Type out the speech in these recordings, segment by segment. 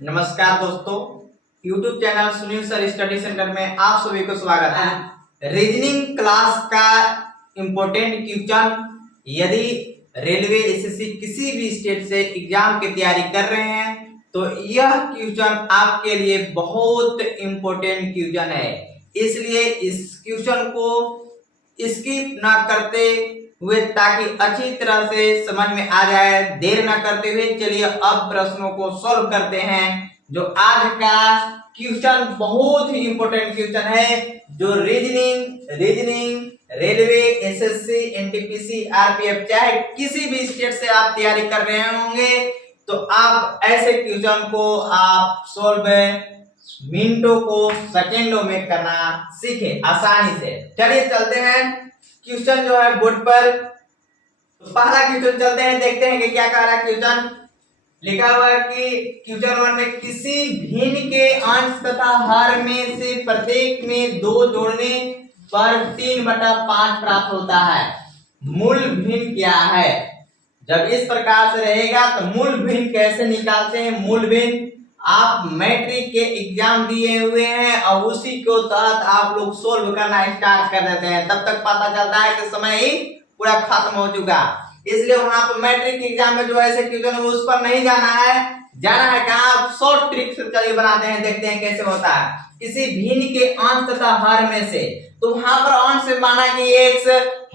नमस्कार दोस्तों, YouTube channel Sunil sir study centre में आप सभी को स्वागत है। रीजनिंग क्लास का इम्पोर्टेंट क्वेश्चन, यदि रेलवे एसएससी किसी भी स्टेट से एग्जाम की तैयारी कर रहे हैं तो यह क्वेश्चन आपके लिए बहुत इम्पोर्टेंट क्वेश्चन है। इसलिए इस क्वेश्चन को स्किप ना करते हुए ताकि अच्छी तरह से समझ में आ जाए, देर ना करते हुए चलिए अब प्रश्नों को सॉल्व करते हैं। जो आज का क्वेश्चन बहुत ही इंपॉर्टेंट क्वेश्चन है, जो reasoning railway SSC NTPC RPF चाहे किसी भी स्टेट से आप तैयारी कर रहे होंगे तो आप ऐसे क्वेश्चन को आप सॉल्व मिनटों को सेकेंडों में करना सीखे आसानी से। चलिए चलते हैं क्वेश्चन जो है बोर्ड पर। तो पहला क्वेश्चन चलते हैं, देखते हैं कि क्या कह रहा है क्वेश्चन। लिखा हुआ है कि क्वेश्चन 1 में किसी भिन्न के अंश तथा हर में से प्रत्येक में 2 जोड़ने पर 3/5 प्राप्त होता है। मूल भिन्न क्या है? जब इस प्रकार से रहेगा तो मूल भिन्न कैसे निकालते हैं? मूल भिन्न आप मैट्रिक के एग्जाम दिए हुए हैं और उसी को तहत आप लोग सोल्व करना स्टार्ट कर देते हैं, तब तक पता चलता है कि समय ही पूरा खत्म हो चुका। इसलिए वहां पर मैट्रिक एग्जाम में जो ऐसे क्वेश्चन उस पर नहीं जाना है, जाना है कहाँ? आप शॉर्ट ट्रिक से चलिए बनाते हैं, देखते हैं कैसे होता है। किसी भिन्न के अंश तथा हर में से, तो वहां पर अंश से माना कि एक्स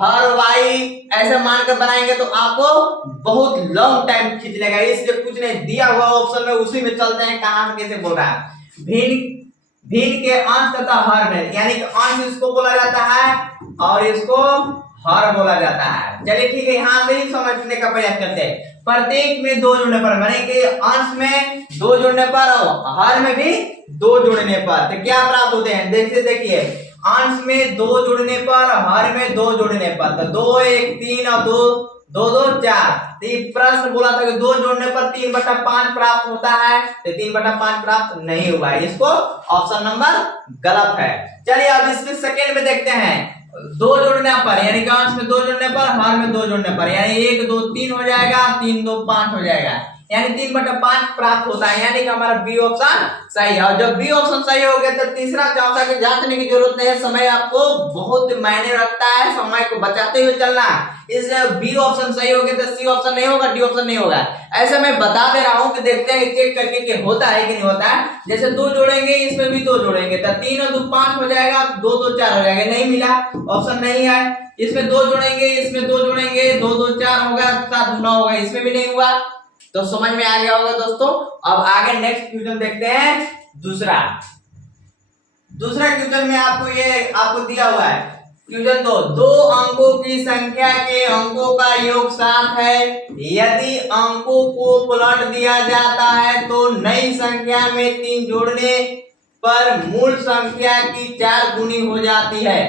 हर वाई ऐसे मानकर बनाएंगे तो आपको बहुत लॉन्ग टाइम खींच लेगा। इसलिए कुछ नहीं दिया हुआ ऑप्शन में उसी में चलते हैं, कहां से कैसे बोल रहा है। भिन्न के अंश तथा हर में, यानी कि अंश इसको बोला जाता है और इसको हर बोला जाता है। चलिए ठीक है, यहां से ही समझने का प्रयास करते हैं। प्रत्येक में 2 जोड़ने पर, माने कि अंश में 2 जोड़ने पर और हर में भी 2 जोड़ने पर तो क्या प्राप्त होते हैं? देखिए अंश में 2 जोड़ने पर, हर में 2 जोड़ने पर, तो 2 1 3 और 2 2 2 4। तो ये प्रश्न बोला था कि 2 जोड़ने पर 3/5 प्राप्त होता है, तो 3/5 प्राप्त नहीं हुआ, इसको ऑप्शन नंबर गलत है। चलिए अब इसमें सेकेंड में देखते हैं। 2 जोड़ने पर, यानी कि अंश में 2 जोड़ने पर, हर में 2 जोड़ने पर, यानी 1 2 3 हो जाएगा, 3 2 5 हो जाएगा, यानी 3/5 प्राप्त होता है, यानी कि हमारा बी ऑप्शन सही है। और जब बी ऑप्शन सही हो गया तो तीसरा चौथा के जांचने की जरूरत नहीं है, समय आपको बहुत मायने रखता है, समय को बचाते हुए चलना। इसलिए बी ऑप्शन सही हो गया तो सी ऑप्शन नहीं होगा, डी ऑप्शन नहीं होगा। ऐसे मैं बता दे रहा हूं कि देखते हैं चेक करके कि होता है कि नहीं होता है। जैसे 2 जोड़ेंगे, इसमें भी 2 जोड़ेंगे तो 3 और 2 5 हो जाएगा, 2 2 4 हो जाएगा, नहीं मिला, ऑप्शन नहीं है। इसमें 2 जोड़ेंगे, इसमें 2 जोड़ेंगे, 2 2 4 होगा, 7 9 होगा, इसमें भी नहीं हुआ। तो समझ में आ गया होगा दोस्तों। अब आगे नेक्स्ट क्वेश्चन देखते हैं। दूसरा क्वेश्चन में आपको दिया हुआ है क्वेश्चन 2 अंकों की संख्या के अंकों का योग 7 है। यदि अंकों को पलट दिया जाता है तो नई संख्या में 3 जोड़ने पर मूल संख्या की 4 गुनी हो जाती है।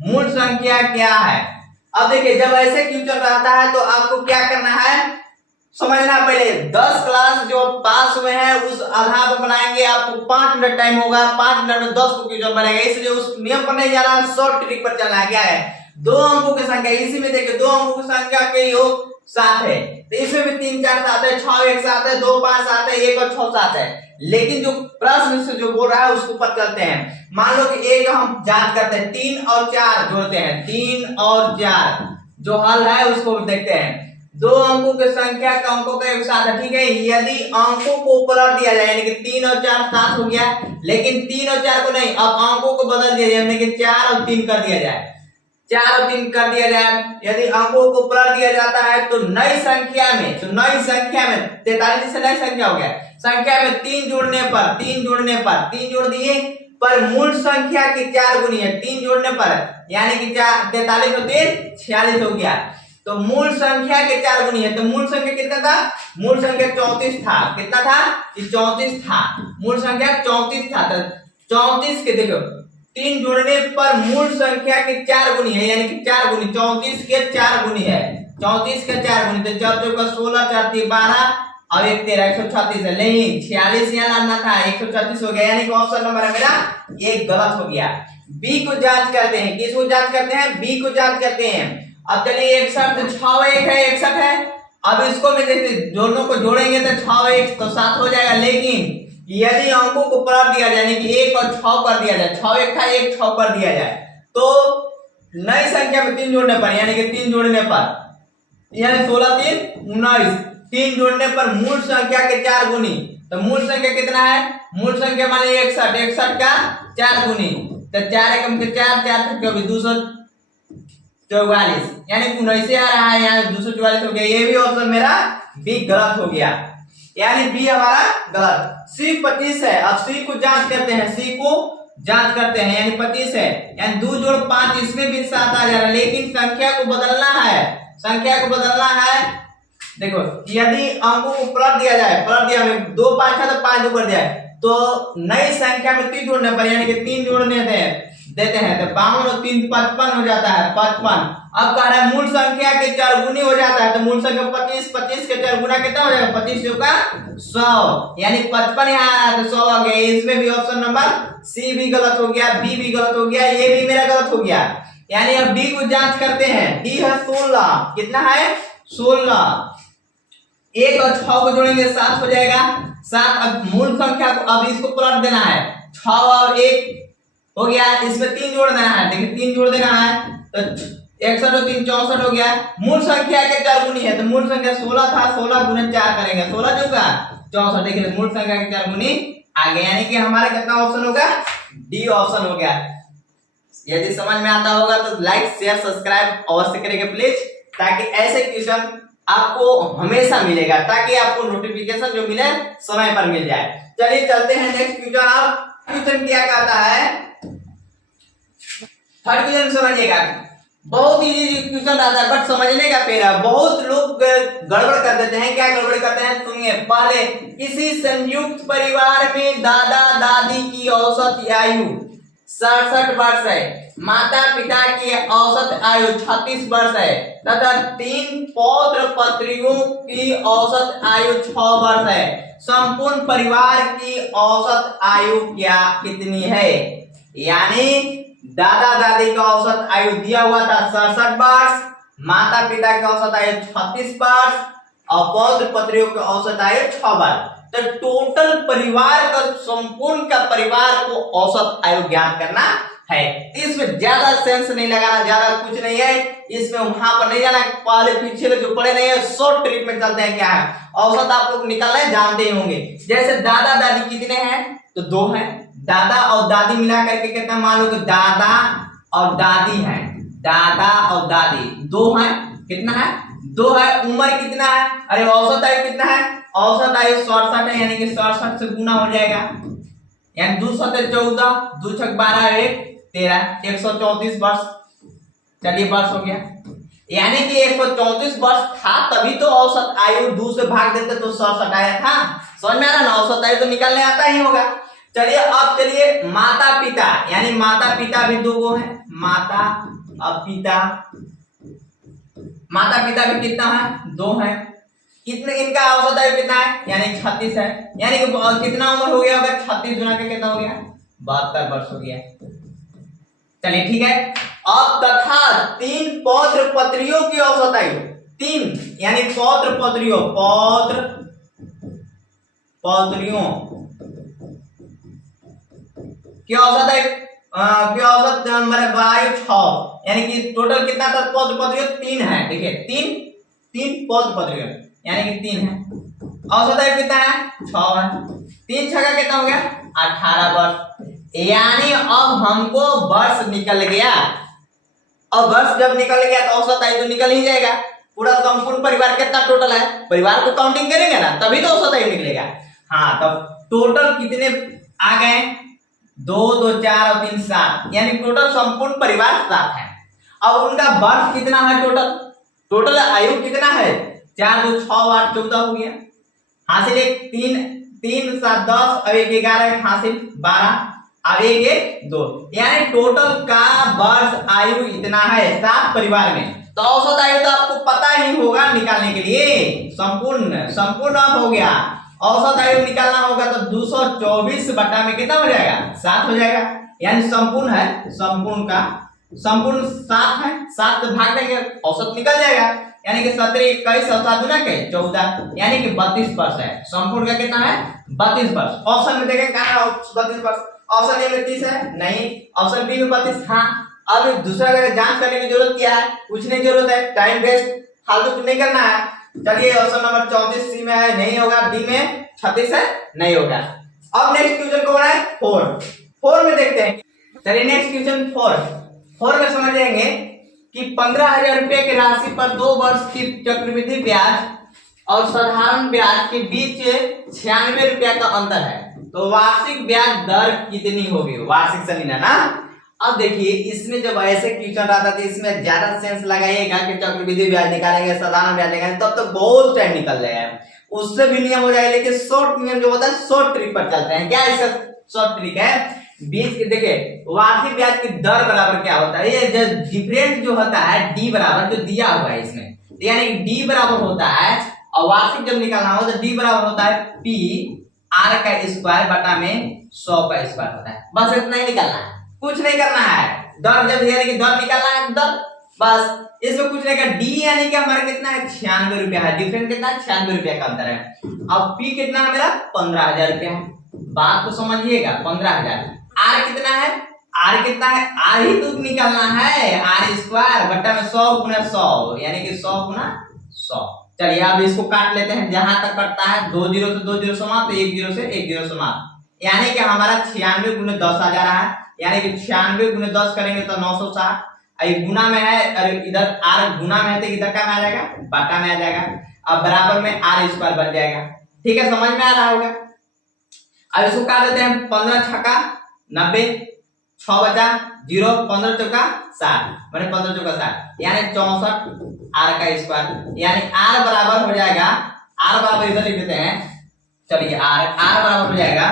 मूल संख्या क्या है? अब देखिए जब ऐसे क्वेश्चन रहता है तो आपको क्या करना है, समझना। पहले 10 क्लास जो पास हुए हैं उस आधार पर बनाएंगे। आपको 5 मिनट टाइम होगा, 5 मिनट में 10 को क्वेश्चन बनेगा, इसलिए उस नियम पर नहीं जाना, शॉर्ट ट्रिक पर चलना है। क्या है? 2 अंकों की संख्या, इसी में देखिए 2 अंकों की संख्या के योग 7 है, तो इसमें भी 3 4 7 है, 6 1 7 है, 2 5 7 है, 1 और 6 7 है। लेकिन जो प्रश्न से जो बोल रहा है उसको पर चलते हैं। मान लो कि एक हम जांच करते हैं, 3 और 4 जोड़ते हैं, 3 और 4 जो हल है उसको देखते हैं। 2 अंकों की संख्या का अंकों का योग 7 है, ठीक है। यदि अंकों को पलट दिया जाए, यानी कि 3 और 4 7 हो गया, लेकिन 3 और 4 को नहीं, अब अंकों को बदल दिया जाए, यानी कि 4 और 3 कर दिया जाए, 4 और 3 कर दिया जाए। यदि अंकों को पलट दिया जाता है तो नई संख्या में 43 से नई संख्या हो गया, संख्या में 3 जोड़ने पर 3 जोड़ दिए पर मूल संख्या की 4 गुनी है। 3 जोड़ने पर यानी कि 43 और 3 46 हो गया, तो मूल संख्या के 4 गुनी है। तो मूल संख्या कितना था? मूल संख्या 34 था। कितना था? 34 था, मूल संख्या 34 था। तो 34 के देखो 3 जोड़ने पर मूल संख्या के 4 गुनी है, यानी कि 4 गुनी 34 के 4 गुनी है, 34 के 4 गुनी, तो 4 चौका 16 4 3 12 और 1 13 136 है, नहीं 46 यहाँ लाना था, 136 हो गया, यानी कि ऑप्शन नंबर है मेरा एक गलत हो गया। बी को जांच करते हैं, किसको जांच करते हैं? बी को जांच करते हैं। अब चलिए 61 6 1 है, 61 है। अब इसको में जैसे दोनों को जोड़ेंगे तो 6 1 तो 7 हो जाएगा, लेकिन यदि अंकों को पलट दिया जाए, यानी कि 1 और 6 कर दिया जाए, 6 एक था, 1 6 कर दिया जाए, तो नई संख्या में 3 जोड़ने पर, यानी कि 3 जोड़ने पर, यानी 16 3 19, 3 जोड़ने पर मूल संख्या के 4 गुनी, तो मूल संख्या कितना है, मूल संख्या माने 61, 61 का 4 गुनी, तो 4 एकम के 4, 4 छक्के 244, यानी 19 आ रहा है, यहाँ 244 हो गया। ये भी ऑप्शन मेरा बी गलत हो गया, यानी बी हमारा गलत। सी 25 है। अब सी को जांच करते हैं, सी को जांच करते हैं, यानी 25 है, यानी 2 जोड़ 5, इसमें भी 7 आ जा रहा है, लेकिन संख्या को बदलना है, संख्या को बदलना है। देखो यदि अंकों को पलट दिया जाए, पलट दिया, 2 5 है तो 5 2 कर दिया, तो नई संख्या में 3 जोड़ने पर, यानी कि 3 जोड़ने देते हैं, तो 52 और 3 55 हो जाता है, 55। अब कह रहा है मूल संख्या के 4 गुनी हो जाता है, तो मूल संख्या 25, 25 के 4 गुना कितना हो जाएगा, 25 का 100, यानी 55 यहाँ आया तो 100 आ गया। इसमें भी ऑप्शन नंबर सी भी गलत हो गया, बी भी गलत हो गया, ये भी मेरा गलत हो गया। यानी अब डी को जांच करते हैं, डी है 16, कितना है 16, 1 और 6 को जोड़ेंगे 7 हो जाएगा, 7। अब मूल संख्या को, अब इसको पलट देना है, 6 और 1 हो गया, इसमें 3 जोड़ देना है, देखिए 3 जोड़ देना है, तो 61 और 3 64 हो गया। मूल संख्या के 4 गुनी है, तो मूल संख्या 16 था, 16 गुना 4 करेंगे, 16 जो का 64, देखिए मूल संख्या के 4 गुनी आ गए, यानी कि हमारा कितना ऑप्शन होगा, डी ऑप्शन हो गया। यदि समझ में आता होगा तो लाइक शेयर सब्सक्राइब अवश्य करेंगे प्लीज, ताकि ऐसे क्वेश्चन आपको हमेशा मिलेगा, ताकि आपको नोटिफिकेशन जो मिले समय पर मिल जाए। चलिए चलते हैं नेक्स्ट क्वेश्चन। आप क्वेश्चन क्या कहता है, थर्ड क्वेश्चन समझिएगा, बहुत इजी क्वेश्चन आता है, बट समझने का फेर है। बहुत लोग गड़बड़ कर देते हैं, क्या गड़बड़ करते हैं सुनिए। पहले, किसी संयुक्त परिवार में दादा दादी की औसत आयु 67 वर्ष है, माता पिता की औसत आयु 36 वर्ष है, तथा 3 पौत्र पत्रियों की औसत आयु 6 वर्ष है। संपूर्ण परिवार की औसत आयु क्या कितनी है? यानी दादा दादी का औसत आयु दिया हुआ था 67 वर्ष, माता पिता की औसत आयु 36 वर्ष और पौत्र पत्रियों की औसत आयु 6 वर्ष। तो टोटल परिवार का, संपूर्ण का परिवार को औसत आयु ज्ञात करना है। इसमें ज्यादा सेंस नहीं लगाना, ज्यादा कुछ नहीं है इसमें, वहां पर नहीं जाना, पहले पीछे जो पढ़े नहीं है शॉर्ट ट्रिप में चलते हैं। क्या है औसत आप लोग निकालना जानते ही होंगे। जैसे दादा दादी कितने हैं, तो 2 हैं, दादा और दादी मिला करके कितना, मान लो कि दादा और दादी है, दादा और दादी 2 हैं, कितना है 2 है। उम्र कितना है, अरे औसत आयु कितना है, औसत आयु 67 है, यानी कि 67 से गुना हो जाएगा, यानी 2 7 14, 2 6 12 1 13, 134 वर्ष। चलिए वर्ष हो गया, यानी कि 134 वर्ष था, तभी तो औसत आयु 2 से भाग देते तो 67 आया था। समझ में आ रहा ना, औसत आयु तो निकालने आता ही होगा। चलिए अब चलिए माता पिता, यानी माता पिता भी 2 गो है, माता और पिता, माता पिता भी कितना है 2 है, कितने इनका औसत आयु कितना है, यानी 36 है, यानी कि कितना उम्र हो गया होगा, 36 गुना के कितना हो गया 72 वर्ष हो गया। चलिए ठीक है। अब तथा 3 पौत्र पत्रियों की औसत आयु, 3 यानी पौत्र पत्रियों, पौत्र पत्रियों की औसत आयु की औसत आयु 6, यानी कि टोटल कितना था पौत्र पत्रियों 3 है। देखिए 3 पौत्र पत्रियों यानी कि 3 है, औसत आयु कितना है 6 है, 3 6 का कितना हो गया 18 वर्ष। यानी अब हमको वर्ष निकल गया, अब वर्ष जब निकल गया तो औसत आयु तो निकल ही जाएगा। पूरा संपूर्ण परिवार कितना टोटल है, परिवार को काउंटिंग करेंगे ना तभी तो औसत आयु निकलेगा। हाँ, तब टोटल कितने आ गए 2 2 4 और 3 7, यानी टोटल संपूर्ण परिवार 7 है। अब उनका वर्ष कितना है, टोटल आयु कितना है 4 2 6 8 14 हो गया, हासिल 1 3 7 10 और 1 11 हासिल 12, अब 1 2, यानी टोटल का वर्ष आयु इतना है 7 परिवार में। तो औसत आयु तो आपको पता ही होगा निकालने के लिए, संपूर्ण अब हो गया। औसत आयु निकालना होगा तो 224 बटा में कितना हो जाएगा 7 हो जाएगा, यानी संपूर्ण है, संपूर्ण 7 है, 7 से भाग देंगे औसत निकल जाएगा। यानी कि 17 21 और 7 गुना के 14 यानी कि 32 वर्ष है। संपूर्ण का कितना है 32 वर्ष। ऑप्शन में देखें कहां है 32 वर्ष। ऑप्शन ए में 30 है नहीं, ऑप्शन बी में 32 हाँ। अब दूसरा जगह जांच करने की जरूरत क्या है, पूछने की जरूरत है, टाइम वेस्ट फालतू नहीं करना है। चलिए ऑप्शन नंबर 34 सी में है नहीं होगा, डी में 36 है नहीं होगा। अब नेक्स्ट क्वेश्चन को बनाए 4 में देखते हैं। चलिए नेक्स्ट क्वेश्चन 4 में समझ जाएंगे कि 15,000 रुपए की राशि पर 2 वर्ष की चक्रवृद्धि ब्याज और साधारण ब्याज के बीच 96 रुपया का अंतर है, तो वार्षिक ब्याज दर कितनी होगी, वार्षिक से लेना ना। अब देखिए इसमें जब ऐसे क्वेश्चन आता है इसमें ज्यादा सेंस लगाइएगा कि चक्रवृद्धि ब्याज निकालेंगे साधारण ब्याज निकालेंगे तब तो बहुत टाइम निकल जाएगा, उससे भी नियम हो जाएगा। लेकिन शॉर्ट नियम जो होता है शॉर्ट ट्रिक पर चलते हैं। क्या इसका शॉर्ट ट्रिक है, बीच के देखिए वार्षिक ब्याज की दर बराबर क्या होता है, ये जो डिफरेंट जो होता है डी बराबर जो दिया हुआ है इसमें, यानी कि डी बराबर होता है और वार्षिक जब निकालना हो तो डी बराबर होता है पी आर का स्क्वायर बटा में 100 का स्क्वायर होता है। बस इतना ही निकालना है, कुछ नहीं करना है। दर जब यानी कि दर निकालना है दर, बस इसमें कुछ नहीं करना। डी यानी कि हमारा कितना है 96 रुपया है, डिफरेंस कितना है 96 रुपया का अंतर है। अब पी कितना है मेरा 15,000 रुपया है, बात को समझिएगा 15,000। आर कितना है, आर कितना है, आर ही तो निकालना है, आर स्क्वायर बटा में 100 गुना 100 यानी कि 100 गुना 100। चलिए अब इसको काट लेते हैं, जहां तक कटता है 2 जीरो से 2 जीरो समाप्त, 1 जीरो से 1 जीरो समाप्त, यानी कि हमारा 96 गुना 10 आ जा रहा है, यानी कि 96 गुना 10 करेंगे तो 960। गुना में है, अरे इधर आर गुना में है तो इधर का में आ जाएगा बटा में आ जाएगा। अब बराबर में आर स्क्वायर बन जाएगा। ठीक है, समझ में आ रहा होगा। अब इसको काट देते हैं, 15 छक्का 90, 6 बचा 0, 15 चौका 60 माने 15 चौका 60 यानी 64 आर का स्क्वायर, यानी आर बराबर हो जाएगा, आर बराबर इधर लिख देते हैं। चलिए आर बराबर हो जाएगा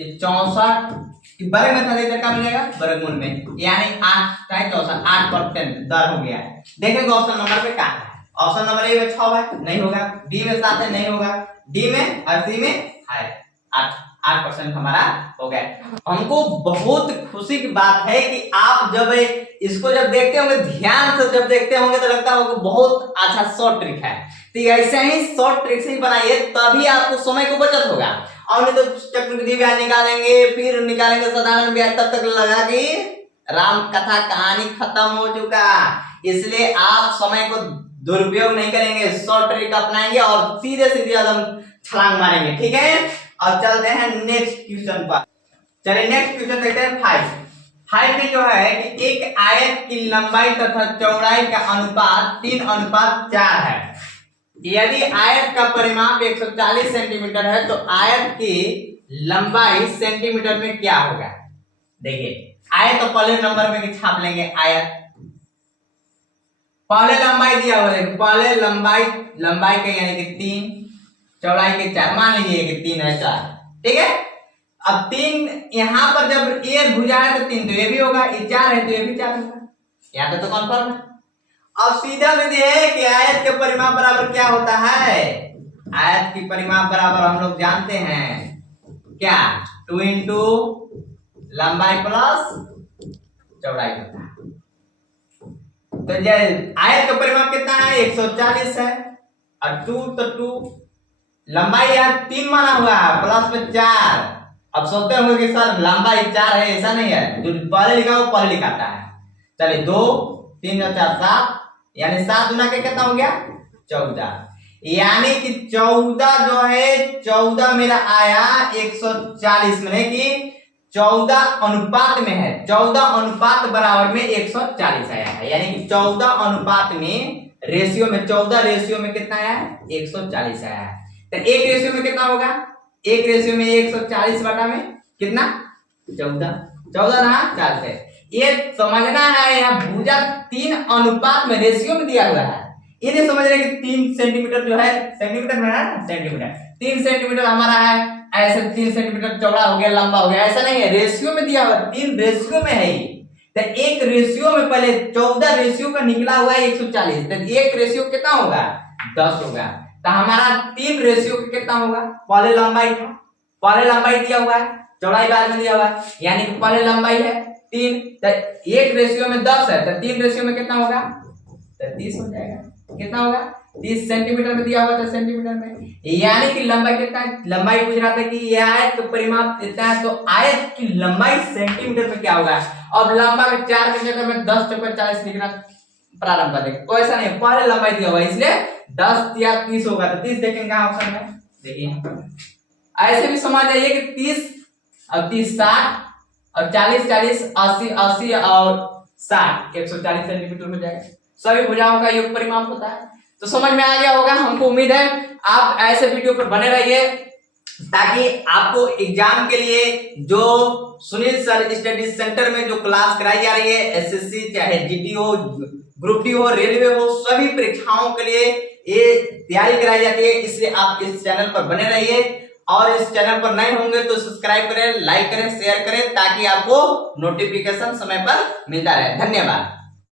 64 बड़े में था इधर का मिलेगा वर्गमूल में, यानी 8 है 64 8% दर हो गया। देखेंगे ऑप्शन नंबर पे क्या है। ऑप्शन नंबर ए में 6 है नहीं होगा, डी में 7 है नहीं होगा, डी में और सी में है 8% हमारा हो गया। हमको बहुत खुशी की बात है कि आप जब इसको जब देखते होंगे, ध्यान से जब देखते होंगे तो लगता होगा बहुत अच्छा शॉर्ट ट्रिक है। तो ऐसे ही शॉर्ट ट्रिक से ही बनाइए तभी आपको समय को बचत होगा। और नहीं तो चक्रवृद्धि ब्याज निकालेंगे फिर निकालेंगे साधारण ब्याज, तब तक लगा कि राम कथा कहानी खत्म हो चुका। इसलिए आप समय को दुरुपयोग नहीं करेंगे, शॉर्ट ट्रिक अपनाएंगे और सीधे सीधे एकदम छलांग मारेंगे। ठीक है, अब चलते हैं नेक्स्ट क्वेश्चन पर। चलिए नेक्स्ट क्वेश्चन देखते हैं 5 में जो है कि एक आयत की लंबाई तथा चौड़ाई का अनुपात 3:4 है। यदि आयत का परिमाप 140 सेंटीमीटर है तो आयत की लंबाई सेंटीमीटर में क्या होगा। देखिए आयत तो पहले नंबर में छाप लेंगे, आयत पहले लंबाई दिया हुआ है, पहले लंबाई का यानी कि 3, चौड़ाई के 4, मान लीजिए कि 3 है 4। ठीक है, अब 3 यहां पर जब ये भुजा है तो 3 तो ये भी होगा, ये 4 है तो ये भी 4 होगा, यहाँ पे तो कंफर्म है। अब सीधा विधि है कि आयत के परिमाप बराबर क्या होता है, आयत की परिमाप बराबर हम लोग जानते हैं क्या 2 इंटू लंबाई प्लस चौड़ाई होता है। तो आयत का परिमाप कितना है 140 है और 2 तो 2 लंबाई यहाँ 3 माना हुआ है प्लस में 4। अब सोचते होंगे कि सर लंबाई 4 है, ऐसा नहीं है, जो पहले लिखा वो पहले लिखाता है। चलिए 2 3 और 4 7 यानी 7 गुना के कितना हो गया 14, यानी कि 14 जो है 14 मेरा आया 140 में कि 14 अनुपात में है, 14 अनुपात बराबर में 140 आया है, यानी कि 14 अनुपात में रेशियो में 14 रेशियो में कितना आया 140 आया है। तो एक रेशियो में कितना होगा, एक रेशियो में 140 बटा में कितना 14 ना 4 से। ये समझना है यहाँ भुजा 3 अनुपात में रेशियो में दिया हुआ है, ये नहीं समझ रहे कि 3 सेंटीमीटर जो है सेंटीमीटर में है ना, सेंटीमीटर 3 सेंटीमीटर हमारा है, ऐसे 3 सेंटीमीटर चौड़ा हो गया लंबा हो गया, ऐसा नहीं है, रेशियो में दिया हुआ 3 रेशियो में है। तो एक रेशियो में पहले 14 रेशियो का निकला हुआ है 140, तो एक रेशियो कितना होगा 10 होगा। तो हमारा 3 रेशियो कितना होगा, पहले लंबाई था, पहले लंबाई दिया हुआ है, चौड़ाई बाद में दिया हुआ है, यानी कि पहले लंबाई है 3, तो एक रेशियो में 10 है तो 3 रेशियो में कितना होगा 30 हो जाएगा। कितना होगा 30 सेंटीमीटर में दिया हुआ था सेंटीमीटर में, यानी कि लंबाई कितना है, लंबाई पूछ रहा था कि ये आयत का परिमाप इतना है, तो आयत की लंबाई सेंटीमीटर में क्या होगा। अब लंबा के 4 के जगह में 10 × 40 लिखना प्रारंभ कर देंगे, तो ऐसा नहीं, पहले लंबाई दिया हुआ इसलिए 10 या 30 होगा, तो 30 देखेंगे कहां ऑप्शन में, देखिए ऐसे भी समझ जाइए कि 30 और 30 60 और 40 40 80 80 और 60 140 सेंटीमीटर में जाएगा। सभी भुजाओं का योग परिमाप होता है। तो समझ में आ गया होगा, हमको उम्मीद है आप ऐसे वीडियो पर बने रहिए ताकि आपको एग्जाम के लिए जो सुनील सर स्टडी सेंटर में जो क्लास कराई जा रही है, एसएससी चाहे जीटी हो, ग्रुप डी हो, रेलवे हो, सभी परीक्षाओं के लिए ये तैयारी कराई जाती है। इसलिए आप इस चैनल पर बने रहिए और इस चैनल पर नए होंगे तो सब्सक्राइब करें, लाइक करें, शेयर करें ताकि आपको नोटिफिकेशन समय पर मिलता रहे। धन्यवाद।